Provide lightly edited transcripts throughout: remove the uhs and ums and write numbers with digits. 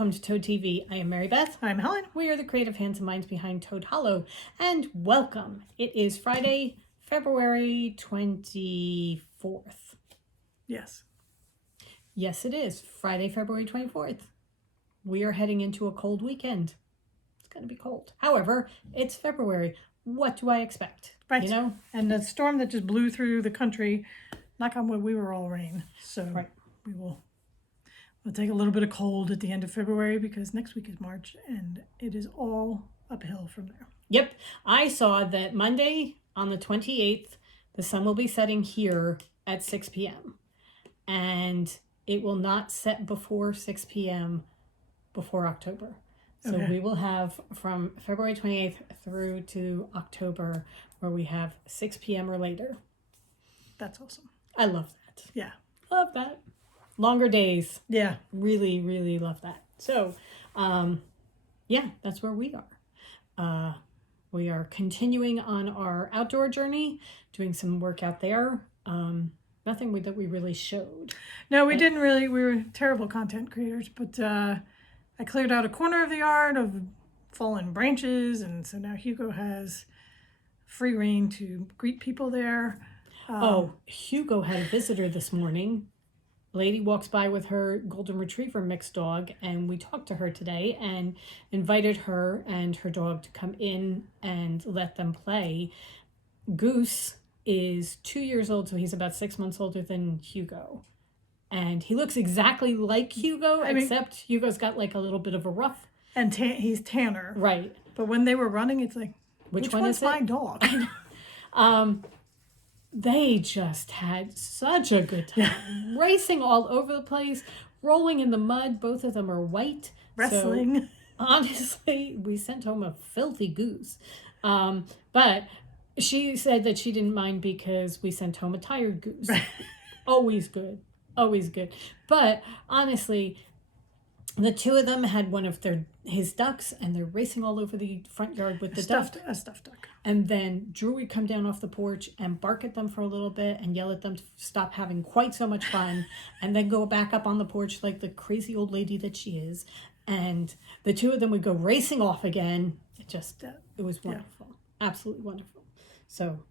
welcome to Toad TV. I am Mary Beth. I'm Helen. We are the creative hands and minds behind Toad Hollow. And welcome. It is Friday, February 24th. Yes. Yes, it is. Friday, February 24th. We are heading into a cold weekend. It's going to be cold. However, it's February. What do I expect? Right. You know? And the storm that just blew through the country, knock on wood, we were all rain. So Right. we'll take a little bit of cold at the end of February because next week is March and it is all uphill from there. Yep. I saw that Monday on the 28th, the sun will be setting here at 6 p.m. And it will not set before 6 p.m. before October. So Okay. we will have from February 28th through to October where we have 6 p.m. or later. That's awesome. I love that. Yeah. Love that. Longer days. Yeah. Really, really love that. So, yeah, that's where we are. We are continuing on our outdoor journey, doing some work out there. Nothing that we really showed. No, we didn't really. We were terrible content creators, but I cleared out a corner of the yard of fallen branches, and so now Hugo has free reign to greet people there. Hugo had a visitor this morning. A lady walks by with her golden retriever mixed dog, and we talked to her today and invited her and her dog to come in and let them play. Goose is 2 years old, so he's about 6 months older than Hugo. And he looks exactly like Hugo, except Hugo's got like a little bit of a ruff. And he's Tanner. Right. But when they were running, it's like, which one one's is it? my dog? They just had such a good time. Racing all over the place, rolling in the mud. Both of them are white. Wrestling. So, honestly, we sent home a filthy goose. But she said that she didn't mind because we sent home a tired goose. Always good. Always good. But honestly, the two of them had one of his ducks, and they're racing all over the front yard with the duck. A stuffed duck. And then Drew would come down off the porch and bark at them for a little bit and yell at them to stop having quite so much fun, and then go back up on the porch like the crazy old lady that she is. And the two of them would go racing off again. It was wonderful. Yeah. Absolutely wonderful. So,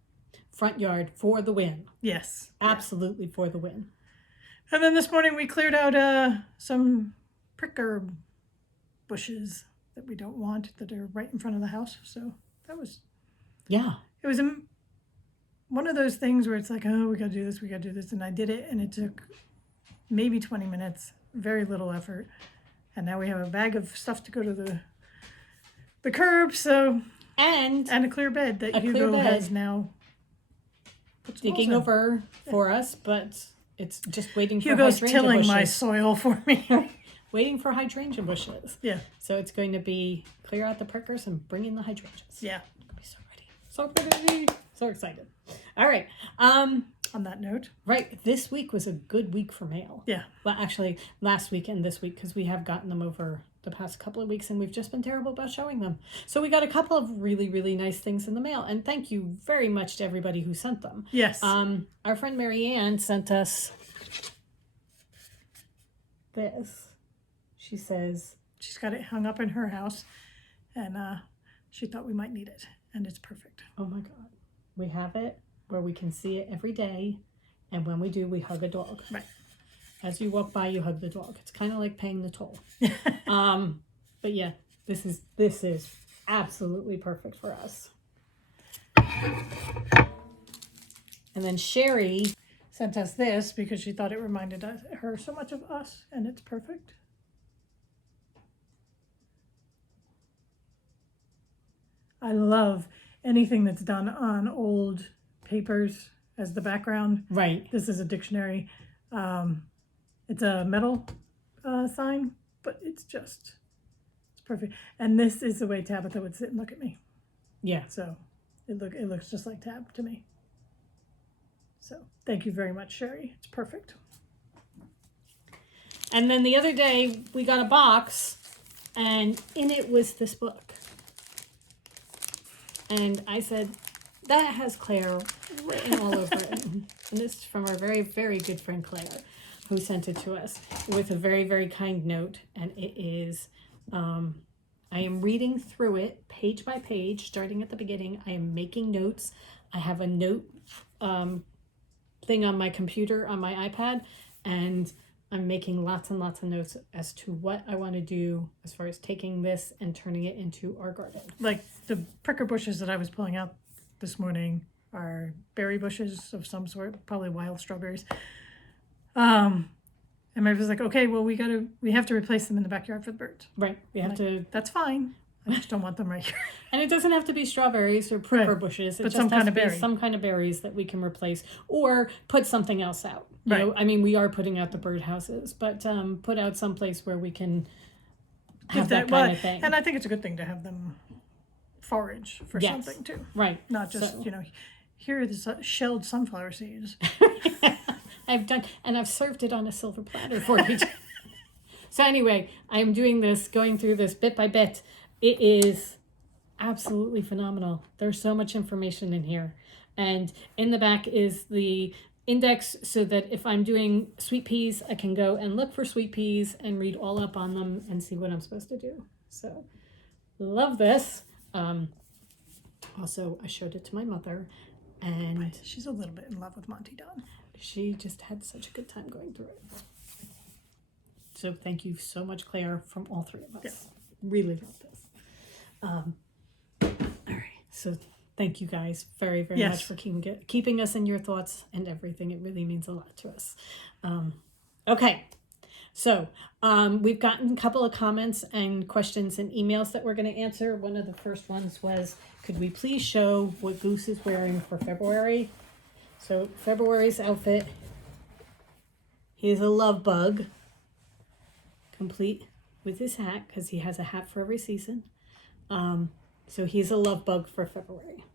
front yard for the win. Yes. Absolutely for the win. And then this morning we cleared out some pricker bushes that we don't want that are right in front of the house. So that was... Yeah. It was one of those things where it's like, oh, we got to do this. And I did it, and it took maybe 20 minutes, very little effort. And now we have a bag of stuff to go to the curb, so... And a clear bed that Hugo has now put digging over for us, but it's just waiting for Hugo's hydrangea tilling bushes. my soil for me. Waiting for hydrangea bushes. Yeah. So it's going to be clear out the prickers and bring in the hydrangeas. Yeah. I'll be so ready. So ready. So excited. All right. On that note. Right. This week was a good week for mail. Yeah. Well, actually, last week and this week, because we have gotten them over the past couple of weeks and we've just been terrible about showing them. So we got a couple of really, really nice things in the mail. And thank you very much to everybody who sent them. Yes. Our friend Mary Ann sent us this. She says she's got it hung up in her house, and she thought we might need it, and it's perfect. Oh my God. We have it where we can see it every day, and when we do, we hug a dog. Right. As you walk by, you hug the dog. It's kind of like paying the toll. But yeah, this is absolutely perfect for us. And then Sherry sent us this because she thought it reminded her so much of us, and it's perfect. I love anything that's done on old papers as the background. Right. This is a dictionary. It's a metal sign, but it's perfect. And this is the way Tabitha would sit and look at me. Yeah. So it looks just like Tab to me. So thank you very much, Sherry. It's perfect. And then the other day we got a box, and in it was this book. And I said, that has Claire written all over it. And this is from our very, very good friend Claire. who sent it to us with a very, very kind note. And it is, I am reading through it page by page, starting at the beginning. I am making notes. I have a note thing on my computer, on my iPad, and I'm making lots and lots of notes as to what I want to do as far as taking this and turning it into our garden. Like the pricker bushes that I was pulling out this morning are berry bushes of some sort, probably wild strawberries. And my was like, okay, well, we have to replace them in the backyard for the birds. Right. We have to. That's fine. I just don't want them right here. And it doesn't have to be strawberries or pricker bushes. It But just some has kind to of be berry. some kind of berries that we can replace or put something else out. You Right. know, I mean, we are putting out the birdhouses, but put out someplace where we can have that kind of thing. And I think it's a good thing to have them forage for Yes. something too. Right. Not just, So- here are the shelled sunflower seeds. I've done, and I've served it on a silver platter for you. So anyway, I'm doing this, going through this bit by bit. It is absolutely phenomenal. There's so much information in here. And in the back is the index so that if I'm doing sweet peas, I can go and look for sweet peas and read all up on them and see what I'm supposed to do. So love this. Also, I showed it to my mother, and She's a little bit in love with Monty Don. she just had such a good time going through it. So thank you so much, Claire, from all three of us. Yeah. Really love this. All right. So thank you guys very, very Yes. much for keeping us in your thoughts and everything. It really means a lot to us. Okay. So we've gotten a couple of comments and questions and emails that we're going to answer. One of the first ones was, could we please show what Goose is wearing for February? So February's outfit, he's a love bug, complete with his hat, because he has a hat for every season. So he's a love bug for February.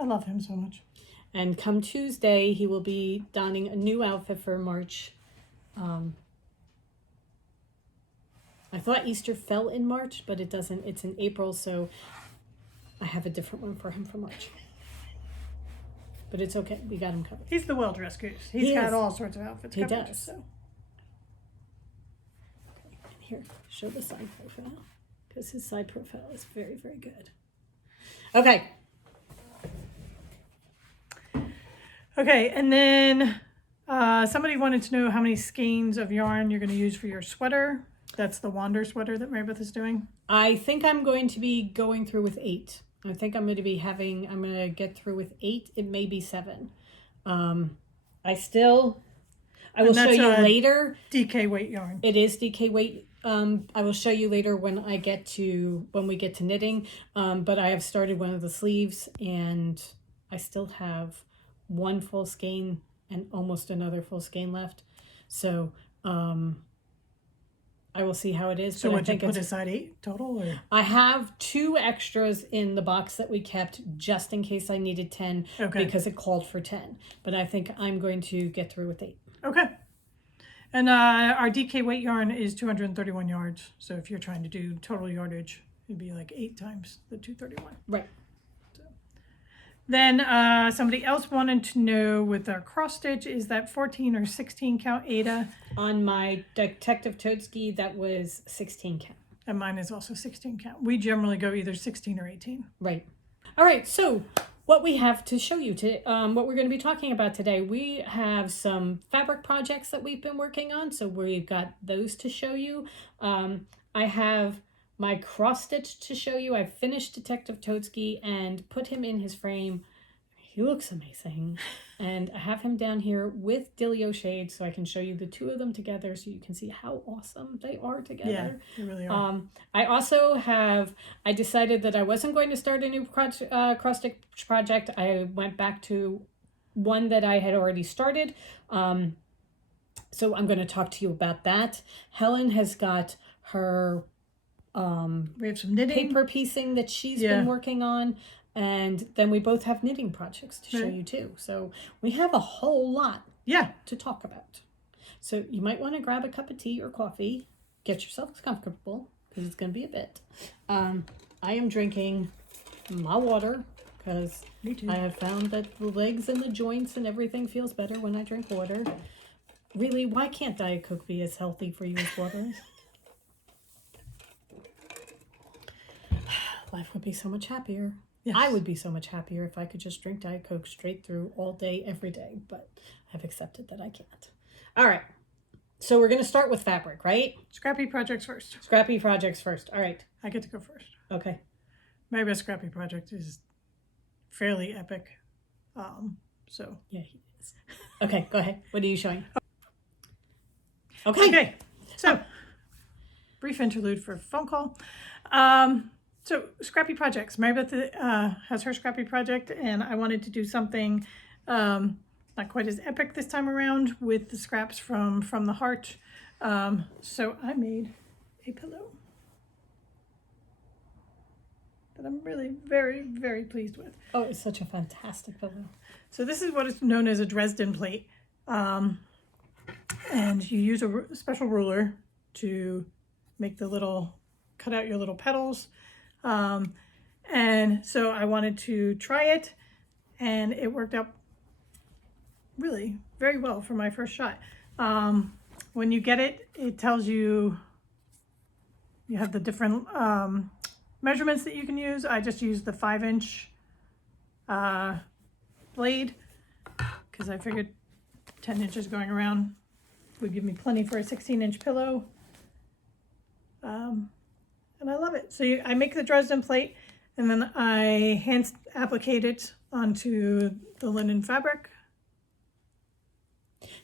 I love him so much. And come Tuesday, he will be donning a new outfit for March. I thought Easter fell in March, but it doesn't. It's in April, so I have a different one for him for March. But it's okay. We got him covered. He's the well-dressed goose. He He's got is. all sorts of outfits He covered. does. So. And here, show the side profile, because his side profile is very, very good. Okay. Okay, and then somebody wanted to know how many skeins of yarn you're going to use for your sweater. That's the Wander sweater that Marybeth is doing. I think I'm going to be going through with 8. I think I'm going to get through with 8. It may be 7. I will show you later. DK weight yarn. It is DK weight. I will show you later when we get to knitting. But I have started one of the sleeves, and I still have one full skein and almost another full skein left. So I will see how it is. So but would you put aside 8 total? Or? I have 2 extras in the box that we kept just in case I needed 10 because it called for 10. But I think I'm going to get through with 8. Okay. And our DK weight yarn is 231 yards. So if you're trying to do total yardage, it'd be like 8 times the 231. Right. Then somebody else wanted to know with our cross stitch, is that 14 or 16 count Ada? On my Detective Toadski, that was 16 count. And mine is also 16 count. We generally go either 16 or 18. Right. All right. So what we have to show you today, what we're going to be talking about today, we have some fabric projects that we've been working on. So we've got those to show you. I have my cross stitch to show you. I finished Detective Toadski and put him in his frame. He looks amazing. And I have him down here with Dilio shades so I can show you the 2 of them together so you can see how awesome they are together. Yeah, they really are. I decided that I wasn't going to start a new cross stitch project. I went back to one that I had already started. So I'm going to talk to you about that. Helen has got her we have some knitting. paper piecing that she's been working on, and then we both have knitting projects to show you too. So we have a whole lot to talk about. So you might want to grab a cup of tea or coffee, get yourself comfortable because it's going to be a bit. I am drinking my water because Me too. I have found that the legs and the joints and everything feels better when I drink water. Really, why can't Diet Coke be as healthy for you as water is? Life would be so much happier. Yes. I would be so much happier if I could just drink Diet Coke straight through all day, every day, but I've accepted that I can't. All right. So we're going to start with fabric, right? Scrappy projects first. Scrappy projects first. All right. I get to go first. Okay. My best scrappy project is fairly epic. So Yeah, he is. Okay, go ahead. What are you showing? Okay. Okay, so brief interlude for a phone call. So scrappy projects. Marybeth has her scrappy project, and I wanted to do something not quite as epic this time around with the scraps from the heart. So I made a pillow that I'm really very, very pleased with. Oh, it's such a fantastic pillow. So this is what is known as a Dresden plate. And you use a special ruler to make the little, cut out your little petals. And so I wanted to try it, and it worked out really very well for my first shot. When you get it, it tells you, you have the different measurements that you can use. I just used the 5-inch blade because I figured 10 inches going around would give me plenty for a 16-inch pillow. And I love it. So I make the Dresden plate, and then I hand applicate it onto the linen fabric.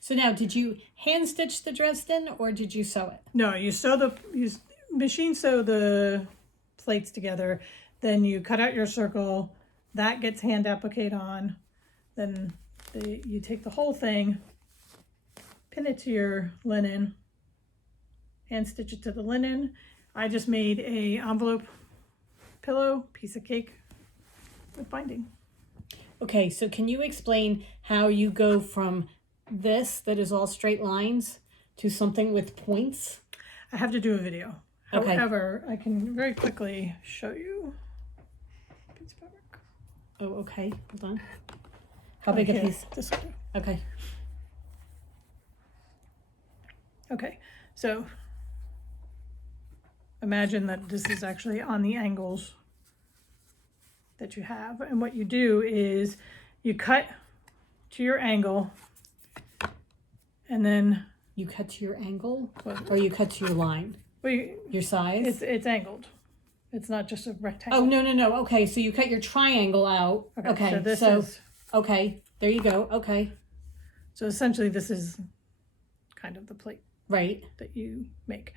So now, did you hand stitch the Dresden or did you sew it? No, you machine sew the plates together, then you cut out your circle, that gets hand appliqued on, then you take the whole thing, pin it to your linen, hand stitch it to the linen. I just made a envelope pillow, piece of cake with binding. Okay, so can you explain how you go from this that is all straight lines to something with points? I have to do a video. Okay. However, I can very quickly show you a piece of fabric. Oh, okay. Hold on. How big a Okay, piece? this will do. Okay. Okay, so imagine that this is actually on the angles that you have. And what you do is you cut to your angle, and then You cut to your angle or you cut to your line? Your size? it's angled. It's not just a rectangle. Oh, no. Okay, so you cut your triangle out. Okay, so this is, okay, there you go. Okay, so essentially this is kind of the plate right. that you make,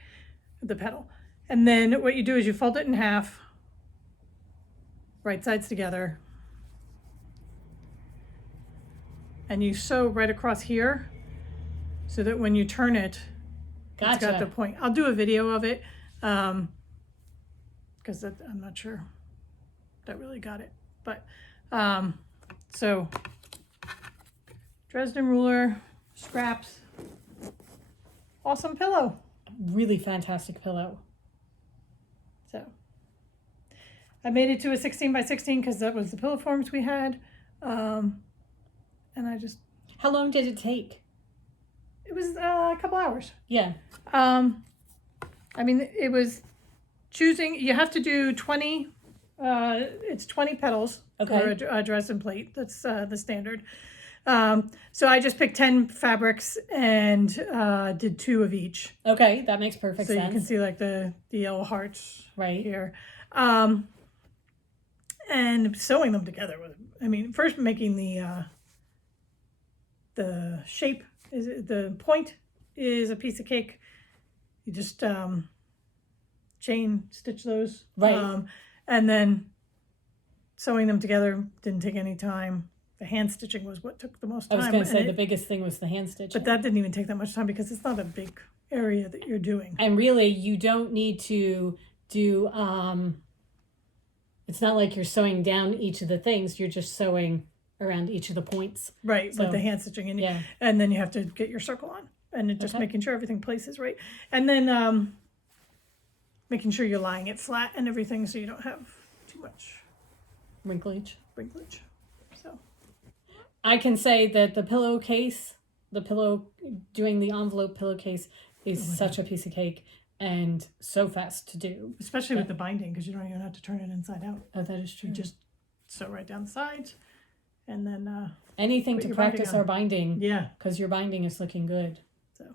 the petal. And then what you do is you fold it in half, right sides together, and you sew right across here so that when you turn it, it's got the point. I'll do a video of it because I'm not sure that really got it. But so Dresden ruler, scraps, awesome pillow. Really fantastic pillow. So I made it to a 16 by 16 because that was the pillow forms we had. And I just, How long did it take? it was a couple hours. Yeah. I mean, it was choosing, you have to do 20, it's 20 petals Okay. for a Dresden plate. That's the standard. So I just picked 10 fabrics and did 2 of each. Okay, that makes perfect So sense. you can see like the yellow hearts Right. here. And sewing them together was, I mean, first making the shape, is the point is a piece of cake. You just chain stitch those. Right. And then sewing them together didn't take any time. The hand stitching was what took the most I time. was going to say and the biggest thing was the hand stitching. but that didn't even take that much time because it's not a big area that you're doing. And really, you don't need to do, it's not like you're sewing down each of the things. You're just sewing around each of the points. Right, So, with the hand stitching. And, yeah. and then you have to get your circle on. And it just Okay. making sure everything places right. And then making sure you're lying it flat and everything so you don't have too much Wrinklage. wrinklage. So I can say that the pillowcase, doing the envelope pillowcase is such a piece of cake and so fast to do. especially with the binding, because you don't even have to turn it inside out. Oh, that is true. You just sew right down the sides, and then Anything put to your binding practice on. our binding, yeah. because your binding is looking good. So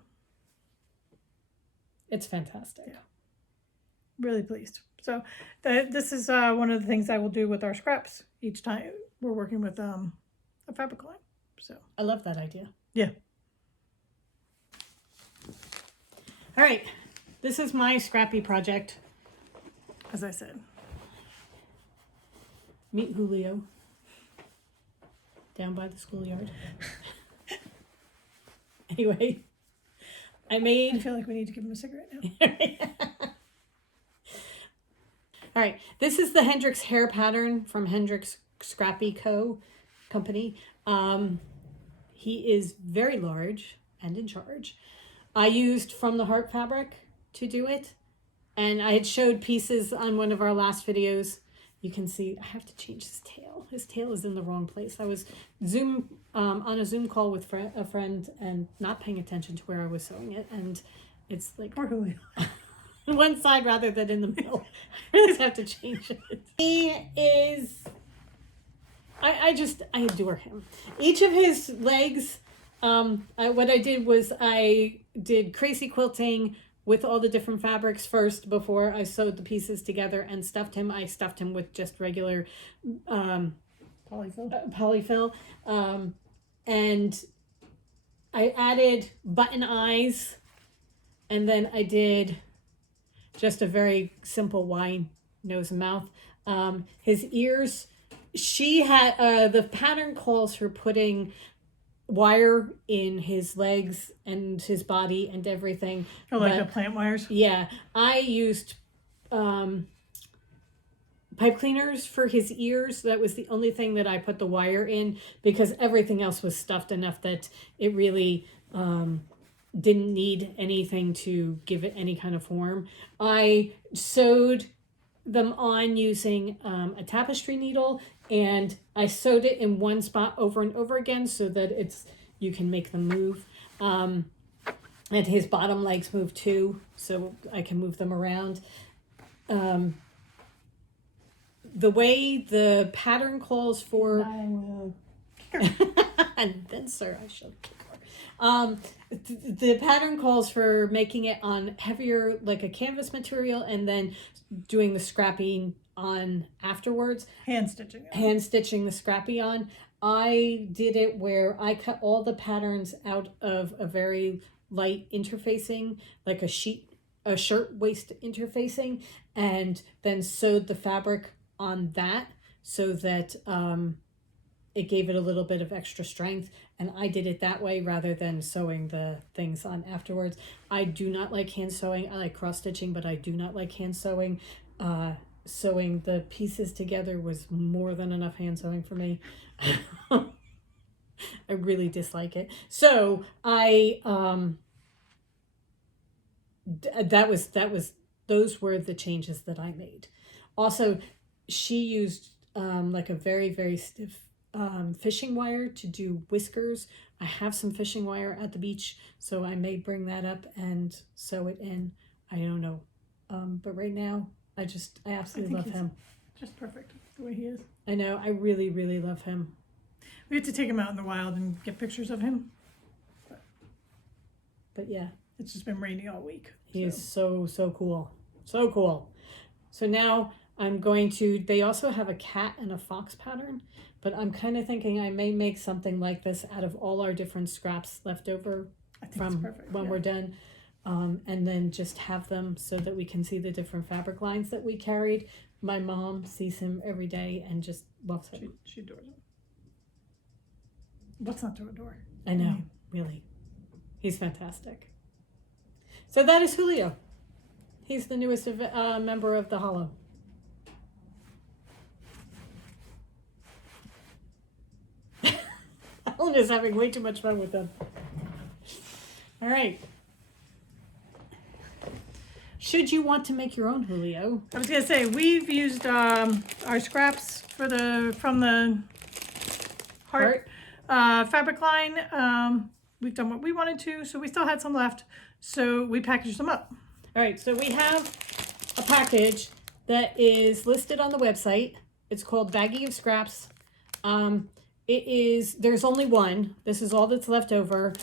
It's fantastic. Yeah. Really pleased. So this is one of the things I will do with our scraps each time we're working with a fabric line. So I love that idea. yeah. All right, this is my scrappy project. As I said, Meet Julio down by the schoolyard. Anyway, I I made. feel like we need to give him a cigarette now. All right, this is the Hendrix hair pattern from Hendrix Scrappy Company. He is very large and in charge. I used From the Heart fabric to do it, and I had showed pieces on one of our last videos. You can see I have to change his tail. His tail is in the wrong place. I was on a Zoom call with a friend and not paying attention to where I was sewing it, and it's like Poor Julio. on one side rather than in the middle. I really have to change it. He is. I adore him. Each of his legs. What I did was I did crazy quilting with all the different fabrics first before I sewed the pieces together and stuffed him. I stuffed him with just regular polyfill. And I added button eyes, and then I did just a very simple wide nose and mouth. His ears, she had, the pattern calls for putting wire in his legs and his body and everything. Oh, like the plant wires? Yeah, I used pipe cleaners for his ears. That was the only thing that I put the wire in, because everything else was stuffed enough that it really didn't need anything to give it any kind of form. I sewed them on using a tapestry needle, and I sewed it in one spot over and over again so that you can make them move. And his bottom legs move too, so I can move them around. The way the pattern calls for I will. and then sir, I shall kick her. The pattern calls for making it on heavier, like a canvas material, and then doing the scrapping on afterwards. Hand stitching. Hand stitching the scrappy on. I did it where I cut all the patterns out of a very light interfacing, like a shirt waist interfacing, and then sewed the fabric on that so that it gave it a little bit of extra strength. And I did it that way rather than sewing the things on afterwards. I do not like hand sewing. I like cross stitching, but I do not like hand sewing. Sewing the pieces together was more than enough hand sewing for me. I really dislike it. So those were the changes that I made. Also, she used like a very, very stiff fishing wire to do whiskers. I have some fishing wire at the beach, so I may bring that up and sew it in. I don't know. But right now, I absolutely love him. Just perfect the way he is. I know. I really, really love him. We have to take him out in the wild and get pictures of him. But yeah. It's just been rainy all week. He is so cool. So cool. So now I'm going to, they also have a cat and a fox pattern, but I'm kind of thinking I may make something like this out of all our different scraps left over from when we're done. And then just have them so that we can see the different fabric lines that we carried. My mom sees him every day and just loves him. She adores him. What's not to adore? I know, really. He's fantastic. So that is Julio. He's the newest member of the Hollow. Ellen is having way too much fun with them. All right. should you want to make your own, Julio? I was gonna say we've used our scraps from the heart fabric line. We've done what we wanted to, so we still had some left, so we packaged them up. All right, so we have a package that is listed on the website. It's called Baggie of Scraps. There's only one. This is all that's left over.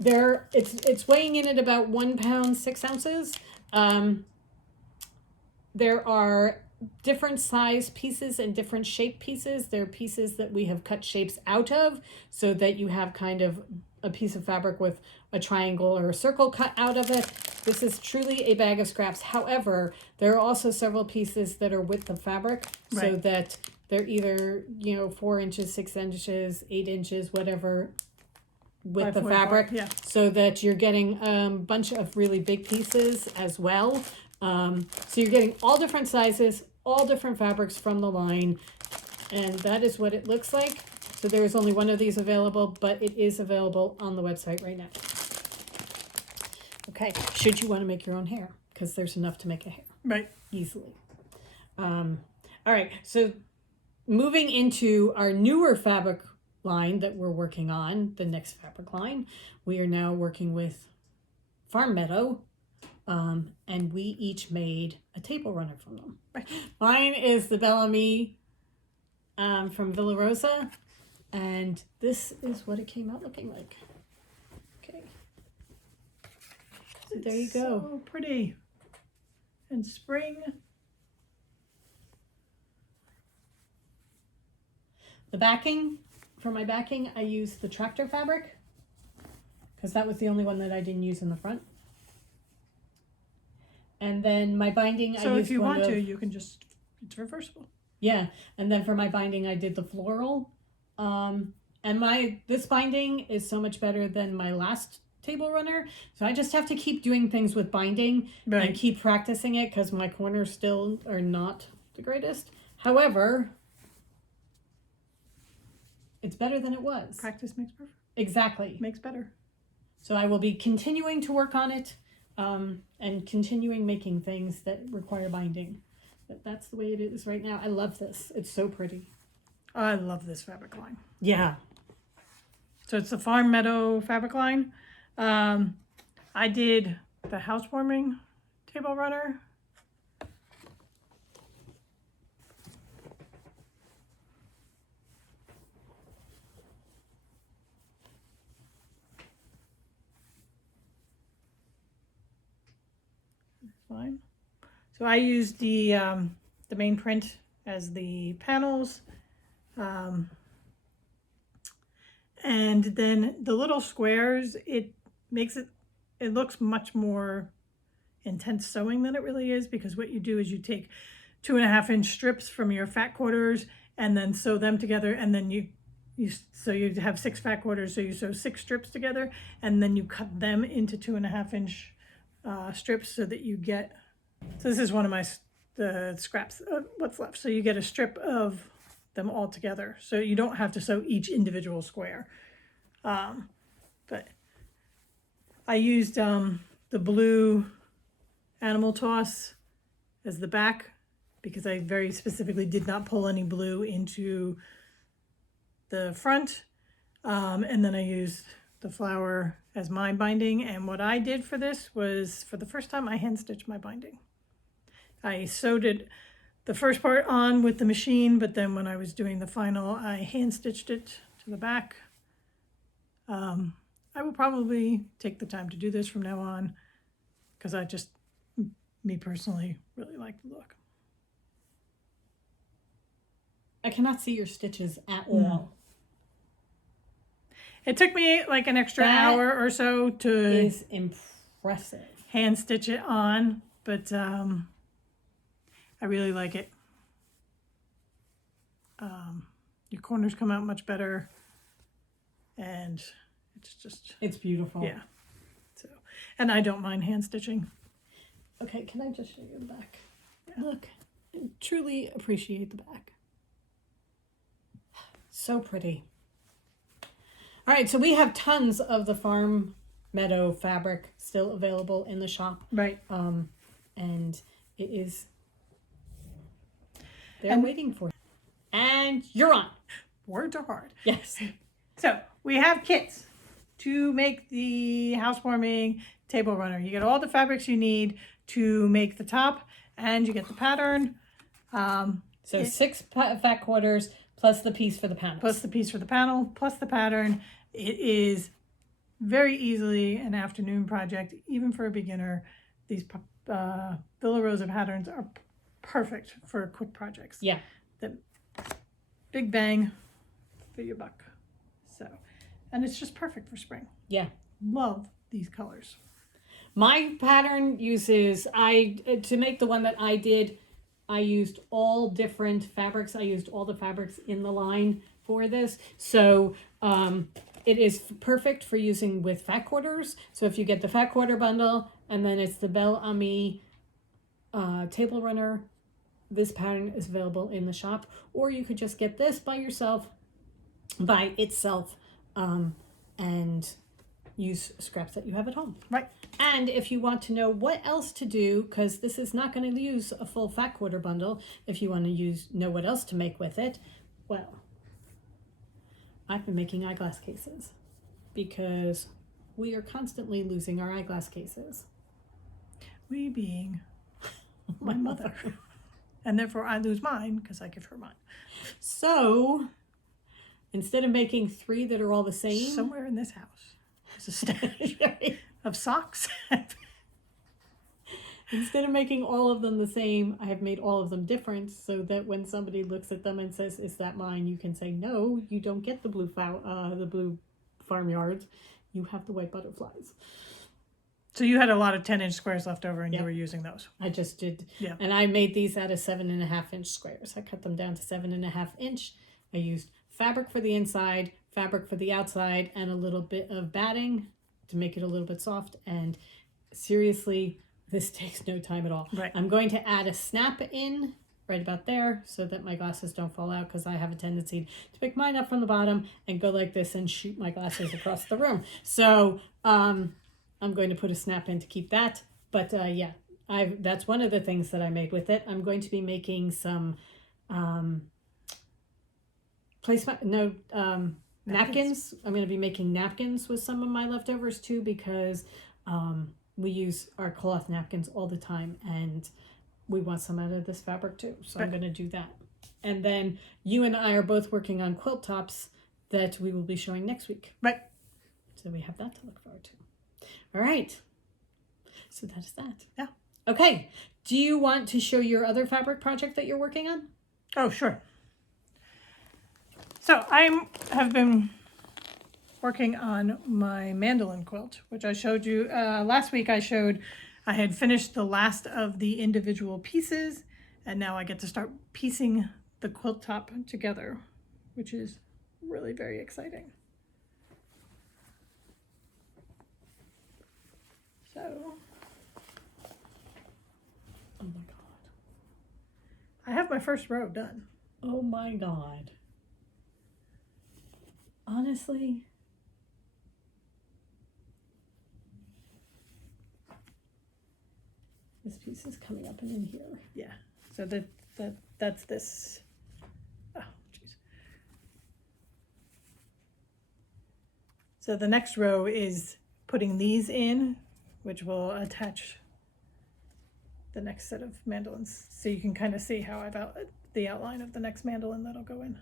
It's weighing in at about 1 pound 6 ounces. There are different size pieces and different shape pieces. There are pieces that we have cut shapes out of so that you have kind of a piece of fabric with a triangle or a circle cut out of it. This is truly a bag of scraps. However, there are also several pieces that are with the fabric, so Right. that they're either, 4 inches, 6 inches, 8 inches, whatever, with the 5.4, fabric, yeah. so that you're getting a bunch of really big pieces as well. So you're getting all different sizes, all different fabrics from the line, and that is what it looks like. So there is only one of these available, but it is available on the website right now. Okay, should you want to make your own hair, because there's enough to make a hair Right. easily. All right, so moving into our newer fabric line that we're working on, the next fabric line, we are now working with Farm Meadow, and we each made a table runner from them. Mine is the Bellamy from Villa Rosa, and this is what it came out looking like. Okay, so there you go. So pretty. And spring. The backing, for my backing, I used the tractor fabric because that was the only one that I didn't use in the front. And then my binding, So I used if you want of, to, you can just, it's reversible. Yeah, and then for my binding, I did the floral. And this binding is so much better than my last table runner. So I just have to keep doing things with binding and keep practicing it because my corners still are not the greatest. However, it's better than it was. Practice makes perfect. Exactly. Makes better. So I will be continuing to work on it and continuing making things that require binding. But that's the way it is right now. I love this. It's so pretty. I love this fabric line. Yeah. So it's the Farm Meadow fabric line. I did the housewarming table runner. Fine. So I used the main print as the panels. And then the little squares, it looks much more intense sewing than it really is, because what you do is you take 2.5-inch strips from your fat quarters and then sew them together, and then you have 6 fat quarters, so you sew 6 strips together, and then you cut them into 2.5-inch strips so that you get, so this is one of the scraps of what's left, so you get a strip of them all together, so you don't have to sew each individual square. But I used the blue animal toss as the back because I very specifically did not pull any blue into the front, and then I used the flower as my binding. And what I did for this was, for the first time, I hand stitched my binding. I sewed it the first part on with the machine, but then when I was doing the final, I hand stitched it to the back. I will probably take the time to do this from now on because I just, me personally, really like the look. I cannot see your stitches at all. It took me like an extra hour or so to is impressive. hand stitch it on, but I really like it. Your corners come out much better, and it's beautiful. Yeah. So, and I don't mind hand stitching. Okay, can I just show you the back? Yeah. Look, I truly appreciate the back. So pretty. All right, so we have tons of the Farm meadow fabric still available in the shop. Right. And it is, they're And- waiting for you. And you're on. Words are hard. Yes. So we have kits to make the housewarming table runner. You get all the fabrics you need to make the top, and you get the pattern. So 6 fat quarters plus the piece for the panel. Plus the piece for the panel, plus the pattern. It is very easily an afternoon project, even for a beginner. These Villa Rosa patterns are perfect for quick projects. Yeah. The big bang for your buck. So, and it's just perfect for spring. Yeah. Love these colors. My pattern uses, to make the one that I did, I used all different fabrics. I used all the fabrics in the line for this. So it is perfect for using with fat quarters. So if you get the fat quarter bundle and then it's the Belle Ami table runner, this pattern is available in the shop. Or you could just get this by itself and use scraps that you have at home. Right. And if you want to know what else to do, because this is not going to use a full fat quarter bundle, if you want to know what else to make with it, well, I've been making eyeglass cases because we are constantly losing our eyeglass cases. We being my mother. And therefore I lose mine because I give her mine. So instead of making 3 that are all the same, Somewhere in this house is a stash of socks. instead of making all of them the same, I have made all of them different so that when somebody looks at them and says, "Is that mine?" you can say, "No, you don't get the blue farmyards. You have the white butterflies." So you had a lot of 10-inch squares left over and Yep. you were using those. I just did. Yeah. And I made these out of 7.5-inch squares. I cut them down to 7.5-inch. I used fabric for the inside, fabric for the outside, and a little bit of batting to make it a little bit soft. And seriously, this takes no time at all. Right. I'm going to add a snap in right about there so that my glasses don't fall out, because I have a tendency to pick mine up from the bottom and go like this and shoot my glasses across the room. So I'm going to put a snap in to keep that. But yeah, that's one of the things that I made with it. I'm going to be making some napkins. I'm going to be making napkins with some of my leftovers too, because we use our cloth napkins all the time and we want some out of this fabric too. So I'm going to do that. And then you and I are both working on quilt tops that we will be showing next week. Right. So we have that to look forward to. All right. So that is that. Yeah. Okay. Do you want to show your other fabric project that you're working on? Oh, sure. So I have been working on my mandolin quilt, which I showed you last week. I had finished the last of the individual pieces, and now I get to start piecing the quilt top together, which is really very exciting. So, Oh my God. I have my first row done. Oh my God. Honestly. This piece is coming up and in here. Yeah. So that's this. Oh, jeez. So the next row is putting these in, which will attach the next set of mandolins. So you can kind of see how I've the outline of the next mandolin that'll go in.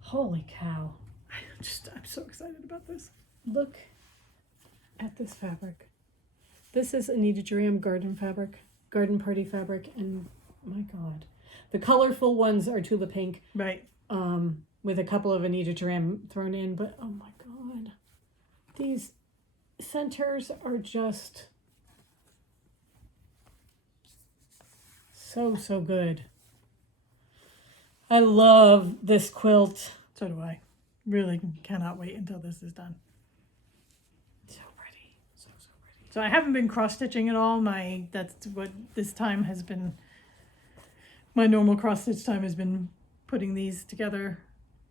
Holy cow. I'm so excited about this. Look at this fabric. This is Anita Jerem garden party fabric, and my God. The colorful ones are Tula Pink, Right. with a couple of Anita Jerem thrown in, but oh my God. These centers are just so good. I love this quilt. So do I. Really cannot wait until this is done. So pretty. So pretty. So I haven't been cross-stitching at all. That's what this time has been. My normal cross-stitch time has been putting these together,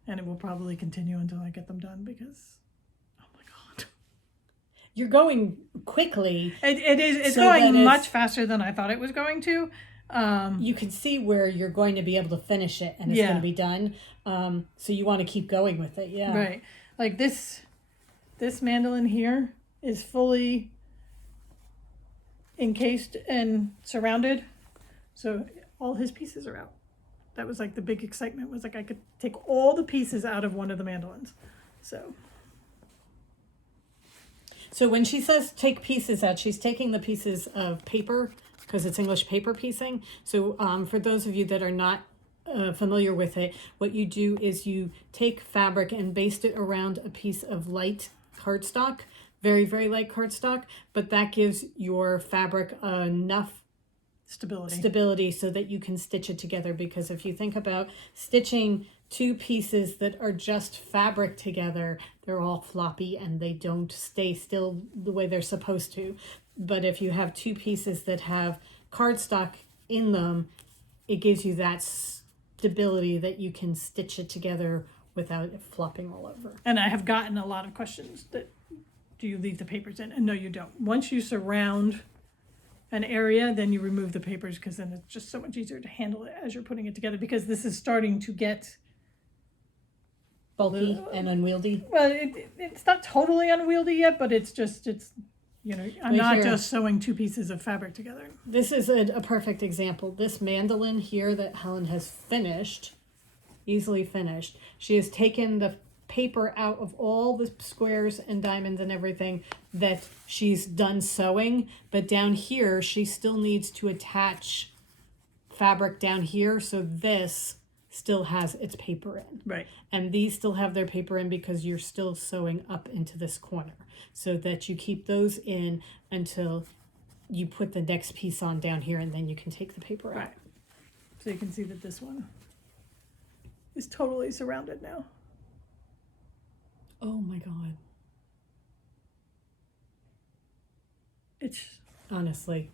and it will probably continue until I get them done because, oh my God. you're going quickly. It's So going that much faster than I thought it was going to. You can see where you're going to be able to finish it and it's going to be done. So you want to keep going with it. Yeah. Right. Like this mandolin here is fully encased and surrounded. So all his pieces are out. That was like the big excitement, was like I could take all the pieces out of one of the mandolins. So when she says take pieces out, she's taking the pieces of paper because it's English paper piecing. So for those of you that are not familiar with it, what you do is you take fabric and baste it around a piece of light cardstock, very, very light cardstock, but that gives your fabric enough stability so that you can stitch it together. Because if you think about stitching two pieces that are just fabric together, they're all floppy and they don't stay still the way they're supposed to. But if you have two pieces that have cardstock in them, it gives you that stability that you can stitch it together without it flopping all over. And I have gotten a lot of questions that, do you leave the papers in? And no, you don't. Once you surround an area, then you remove the papers, because then it's just so much easier to handle it as you're putting it together, because this is starting to get bulky and unwieldy. Well, it's not totally unwieldy yet, but it's I'm not just sewing two pieces of fabric together. This is a perfect example. This mandolin here that Helen has finished, easily finished, she has taken the paper out of all the squares and diamonds and everything that she's done sewing, but down here she still needs to attach fabric down here, so this still has its paper in. Right. And these still have their paper in because you're still sewing up into this corner, so that you keep those in until you put the next piece on down here, and then you can take the paper out. Right. So you can see that this one is totally surrounded now. Oh my God. It's Honestly,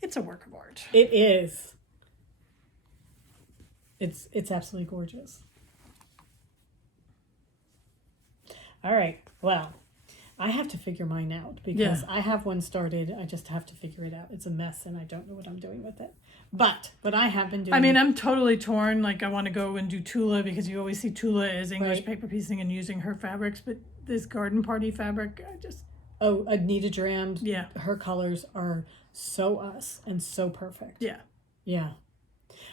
it's a work of art. it is. It's absolutely gorgeous. All right. Well, I have to figure mine out because I have one started. I just have to figure it out. It's a mess and I don't know what I'm doing with it. But what I have been doing... I mean, I'm totally torn. Like, I want to go and do Tula, because you always see Tula as English paper piecing and using her fabrics. But this garden party fabric, I just... Oh, Anita Dram. Yeah. Her colors are so us and so perfect. Yeah. Yeah.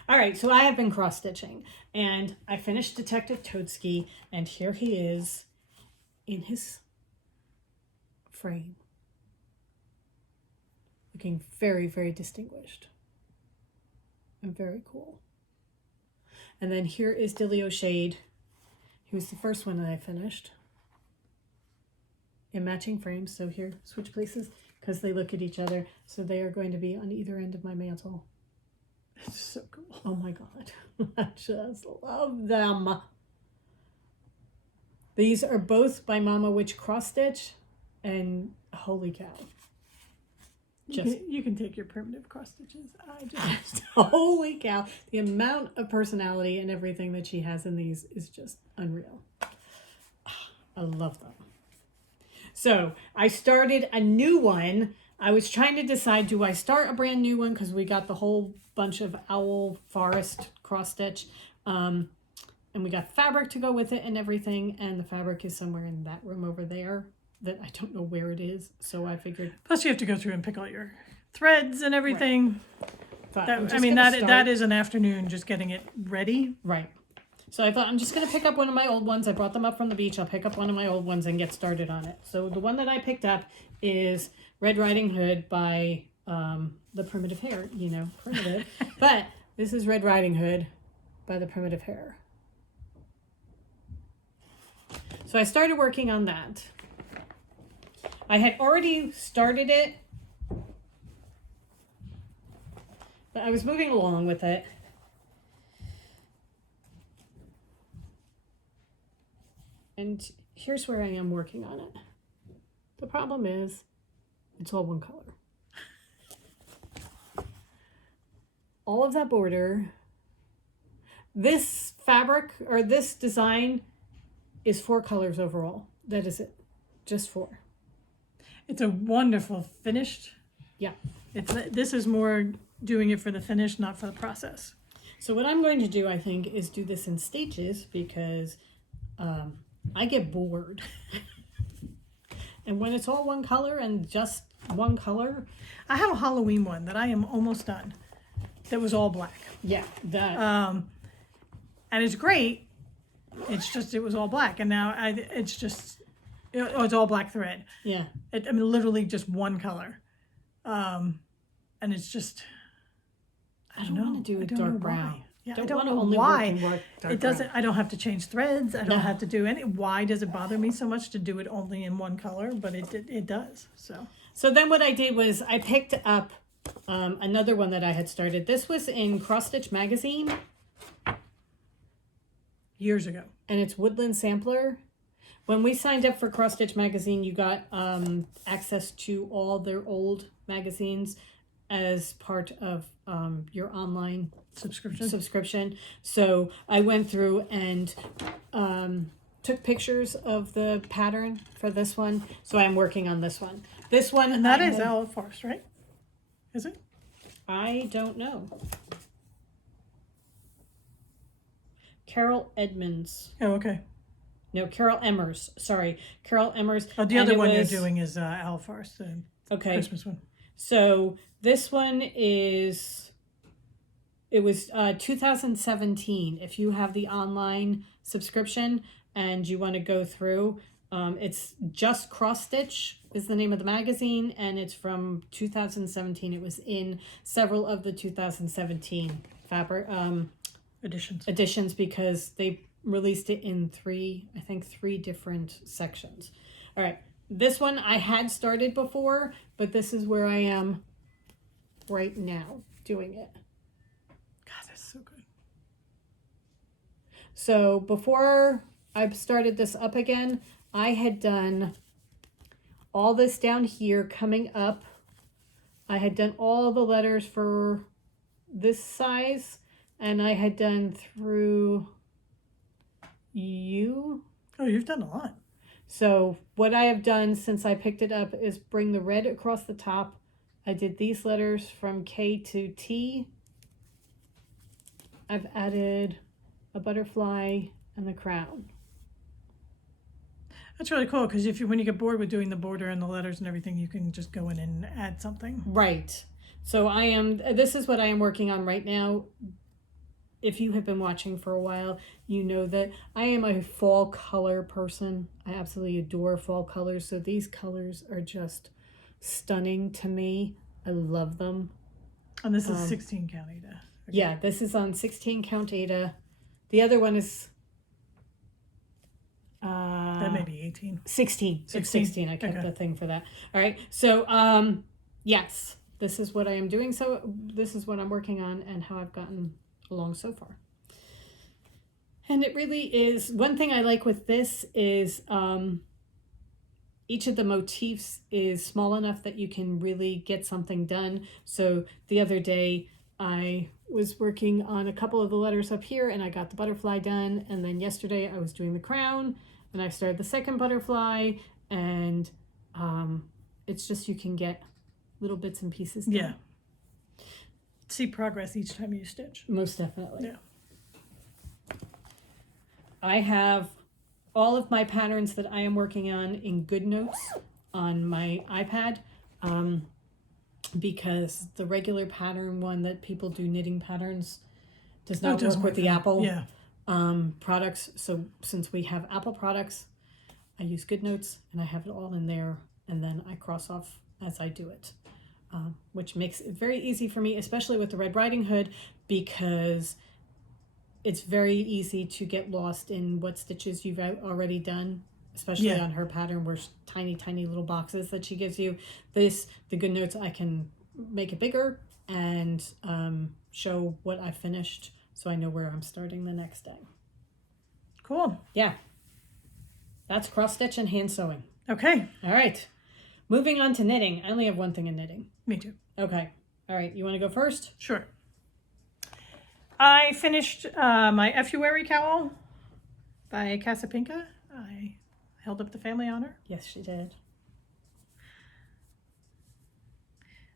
All right, so I have been cross-stitching, and I finished Detective Toadski, and here he is in his frame, looking very, very distinguished and very cool. And then here is Dilio Shade. He was the first one that I finished in matching frames. So here, switch places, because they look at each other. So they are going to be on either end of my mantle. It's so cool. Oh my God. I just love them. These are both by Mama Witch Cross Stitch, and holy cow. You can take your primitive cross stitches. I just holy cow. The amount of personality and everything that she has in these is just unreal. I love them. So I started a new one. I was trying to decide, do I start a brand new one? Because we got the whole bunch of Owl Forest cross stitch. And we got fabric to go with it and everything. And the fabric is somewhere in that room over there that I don't know where it is. So I figured. Plus you have to go through and pick all your threads and everything. Right. That is an afternoon just getting it ready. Right. So I thought, I'm just going to pick up one of my old ones. I brought them up from the beach. I'll pick up one of my old ones and get started on it. So the one that I picked up is Red Riding Hood by the Primitive Hare. You know, primitive. But this is Red Riding Hood by the Primitive Hare. So I started working on that. I had already started it, but I was moving along with it. And here's where I am working on it. The problem is, it's all one color. All of that border, this fabric, or this design, is 4 colors overall. That is it. Just 4. It's a wonderful finished. Yeah. This is more doing it for the finish, not for the process. So what I'm going to do, I think, is do this in stages because I get bored. And when it's all one color and just one color. I have a Halloween one that I am almost done. That was all black. Yeah, that. And it's great. It's just, it was all black. And now it's all black thread. Yeah. I mean, literally just one color. And it's just, I don't want to do a dark brown. Yeah, Don't I don't wanna know only why. work in dark It doesn't, brown. I don't have to change threads. I don't No. have to do any, why does it bother me so much to do it only in one color? But it does, so. So then what I did was I picked up another one that I had started. This was in Cross Stitch Magazine. Years ago. And it's Woodland Sampler. When we signed up for Cross Stitch Magazine, you got access to all their old magazines as part of your online subscription. So I went through and took pictures of the pattern for this one. So I'm working on this one. This one, And that is Owl Forest, right? Is it? I don't know. Carol Edmonds. Oh, okay. No, Carol Emmers. Sorry, Carol Emmers. Oh, the And other it one you're was- doing is Owl Forest, the Okay. Christmas one. So this one is, it was 2017. If you have the online subscription and you want to go through, it's just Cross Stitch is the name of the magazine, and it's from 2017. It was in several of the 2017 fabric editions because they released it in three different sections. All right. This one I had started before, but this is where I am right now doing it. God, that's so good. So before I started this up again, I had done all this down here coming up. I had done all the letters for this size, and I had done through you. Oh, you've done a lot. So what I have done since I picked it up is bring the red across the top. I did these letters from K to T. I've added a butterfly and the crown. That's really cool because when you get bored with doing the border and the letters and everything, you can just go in and add something. Right. So this is what I am working on right now. If you have been watching for a while, you know that I am a fall color person. I absolutely adore fall colors. So these colors are just stunning to me. I love them. And this is 16 count Ada. Okay. Yeah, this is on 16 count Ada. The other one is That may be 18. 16. It's 16. I kept Okay. the thing for that. All right. So yes, this is what I am doing. So this is what I'm working on and how I've gotten along so far. And it really is, one thing I like with this is each of the motifs is small enough that you can really get something done. So the other day I was working on a couple of the letters up here and I got the butterfly done. And then yesterday I was doing the crown and I started the second butterfly, and it's just, you can get little bits and pieces done. Yeah. See progress each time you stitch. Most definitely. Yeah. I have all of my patterns that I am working on in GoodNotes on my iPad, because the regular pattern one that people do, knitting patterns, does not work with the Apple products. So since we have Apple products, I use GoodNotes and I have it all in there, and then I cross off as I do it. Which makes it very easy for me, especially with the Red Riding Hood, because it's very easy to get lost in what stitches you've already done, especially on her pattern where tiny, tiny little boxes that she gives you. The GoodNotes, I can make it bigger and show what I finished so I know where I'm starting the next day. Cool. Yeah. That's cross stitch and hand sewing. Okay. All right. Moving on to knitting. I only have one thing in knitting. Me too. Okay. All right. You want to go first? Sure. I finished my February cowl by Casapinka. I held up the family honor. Yes, she did.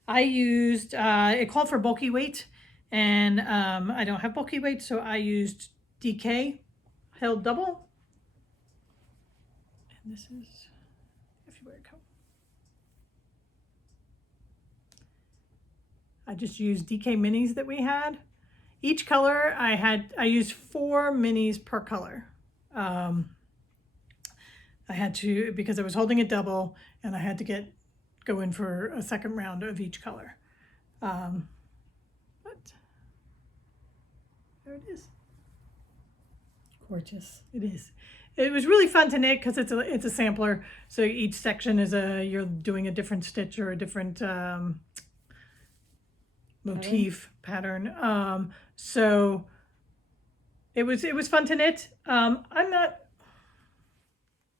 I used, it called for bulky weight, and I don't have bulky weight, so I used DK held double. And this is February coat. I just used DK minis that we had. Each color I used 4 minis per color. I had to, because I was holding it double, and I had to go in for a second round of each color. But there it is. Gorgeous. It is. It was really fun to knit because it's a sampler. So each section is you're doing a different stitch or a different motif pattern. So it was fun to knit. I'm not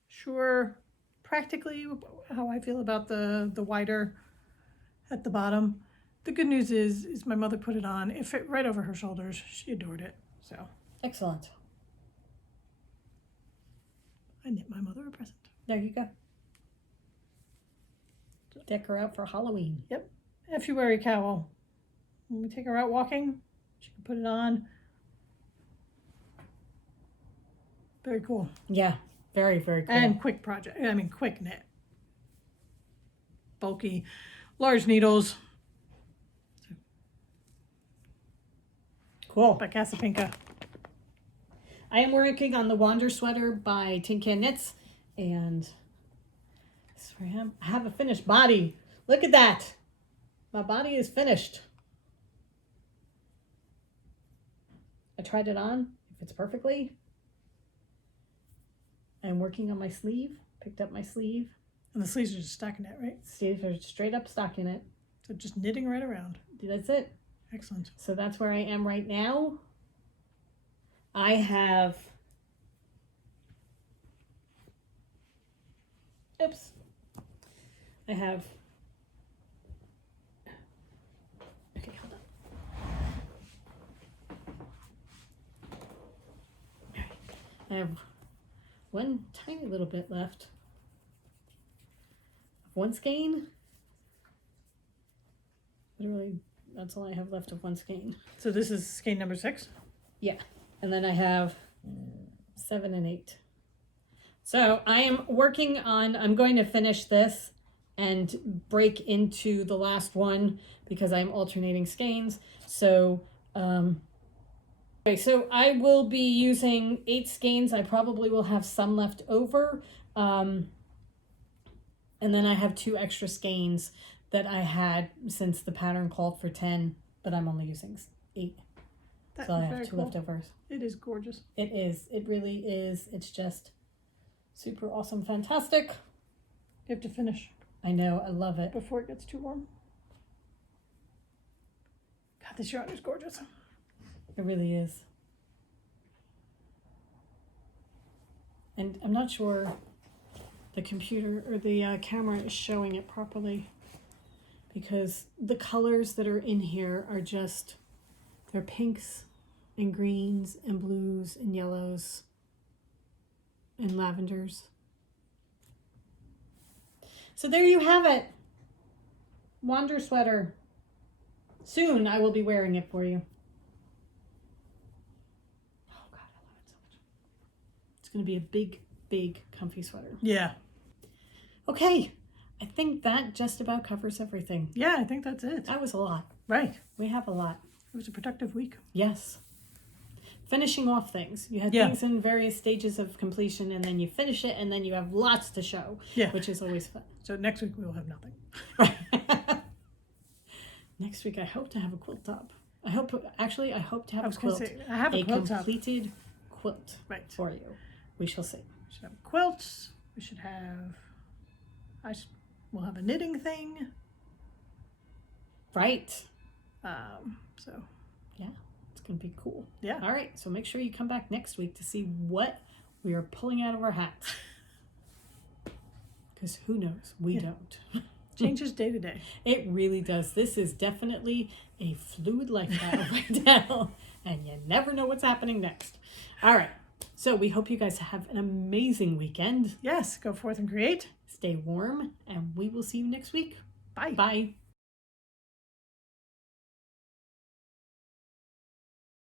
sure practically how I feel about the wider at the bottom. The good news is my mother put it on. It fit right over her shoulders. She adored it. So Excellent. I knit my mother a present. There you go. Deck her out for Halloween. Yep. February cowl. When we take her out walking, she can put it on. Very cool. Yeah, very, very cool. And quick project. I mean, quick knit. Bulky, large needles. Cool. By Casapinka. I am working on the Wander sweater by Tin Can Knits, and this is where I am. I have a finished body. Look at that. My body is finished. I tried it on. It fits perfectly. I'm working on my sleeve. Picked up my sleeve. And the sleeves are just stacking it, right? Sleeves are straight up stocking it. So just knitting right around. That's it. Excellent. So that's where I am right now. I have, oops, I have, okay, hold on. All right. I have one tiny little bit left of one skein. Literally, that's all I have left of one skein. So this is skein number 6? Yeah. And then I have 7 and 8. So I am working on, I'm going to finish this and break into the last one because I'm alternating skeins. So, okay, so I will be using 8 skeins. I probably will have some left over. And then I have 2 extra skeins that I had since the pattern called for 10, but I'm only using 8. That So I is have very 2 cool. leftovers. It is gorgeous. It is. It really is. It's just super awesome, fantastic. You have to finish I know. I love it. before it gets too warm. God, this yarn is gorgeous. It really is. And I'm not sure the computer or the camera is showing it properly because the colors that are in here are just, they're pinks and greens and blues and yellows and lavenders. So there you have it. Wander sweater. Soon I will be wearing it for you. Oh God, I love it so much. It's going to be a big, big, comfy sweater. Yeah. Okay, I think that just about covers everything. Yeah, I think that's it. That was a lot. Right. We have a lot. It was a productive week. Yes. Finishing off things. You had Yeah. things in various stages of completion, and then you finish it, and then you have lots to show, Yeah. which is always fun. So next week we will have nothing. Next week, I hope to have a quilt top. I hope to have I a was going quilt. to say, I have a quilt top. completed quilt Right. for you. We shall see. We should have quilts. We should have, we'll have a knitting thing. Right. So, Yeah, it's going to be cool. yeah. All right, so make sure you come back next week to see what we are pulling out of our hats. Because who knows? We Yeah. don't. Changes day to day. It really does. This is definitely a fluid lifestyle right now, and you never know what's happening next. All right, so we hope you guys have an amazing weekend. Yes, go forth and create. Stay warm, and we will see you next week. Bye. Bye.